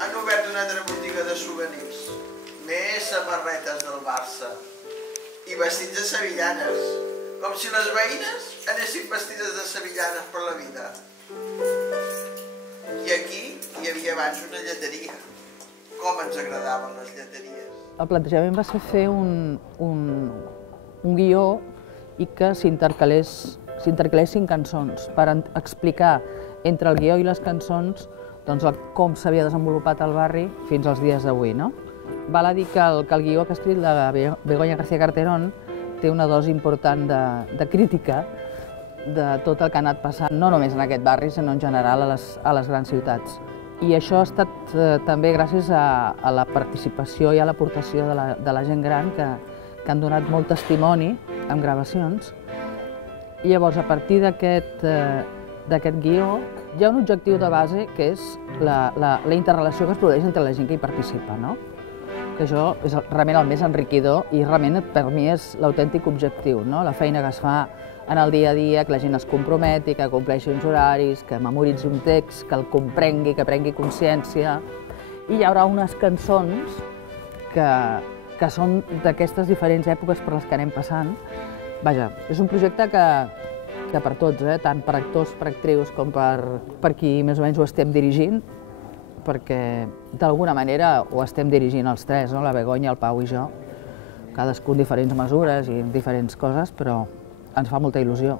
Han obert una altra botiga de souvenirs. Més samarretes del Barça. I vestits de sevillanes. Com si les veïnes anessin vestides de sevillanes per la vida. I aquí hi havia abans una lleteria. Com ens agradaven les lleteries. El plantejament va ser fer un guió i que s'intercalessin cançons per explicar entre el guió i les cançons com s'havia desenvolupat el barri fins als dies d'avui. Val a dir que el guió que ha escrit la Begoña García Carterón té una dosi important de crítica de tot el que ha anat passant, no només en aquest barri, sinó en general a les grans ciutats. I això ha estat també gràcies a la participació i a l'aportació de la gent gran que han donat molt testimoni amb gravacions. I llavors, a partir d'aquest guió, hi ha un objectiu de base que és la interrelació que es produeix entre la gent que hi participa, que això és realment el més enriquidor i realment per mi és l'autèntic objectiu, la feina que es fa en el dia a dia, que la gent es comprometi, que compleixi uns horaris, que memoritzi un text, que el comprengui, que prengui consciència. I hi haurà unes cançons que són d'aquestes diferents èpoques per les que anem passant. Vaja, és un projecte que per tots, tant per actors, per actrius, com per qui més o menys ho estem dirigint, perquè d'alguna manera ho estem dirigint els tres, la Begoña, el Pau i jo, cadascú en diferents mesures i en diferents coses, però ens fa molta il·lusió.